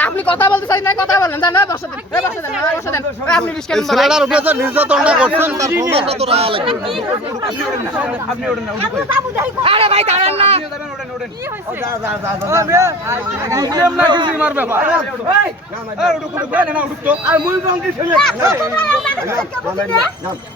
আপনি কথা বলতে চাই না কথা বলেন জান না বসে দেন বসে দেন বসে দেন আপনি রিস্কা ছেলেটার উপরে যে নির্যাতনটা করছেন তার প্রমাণটা তো রাখা লাগবে এত দাবু দেই আরে ভাই দাঁড়ান না কি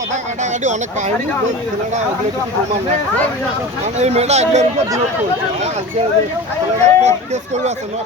কথা কাটাকাটি অনেক কাহিনী ছেলেটা প্রমাণ কারণ এই মেয়েটা এগুলোর উপর বিরোধ করছে কেস করে আছে না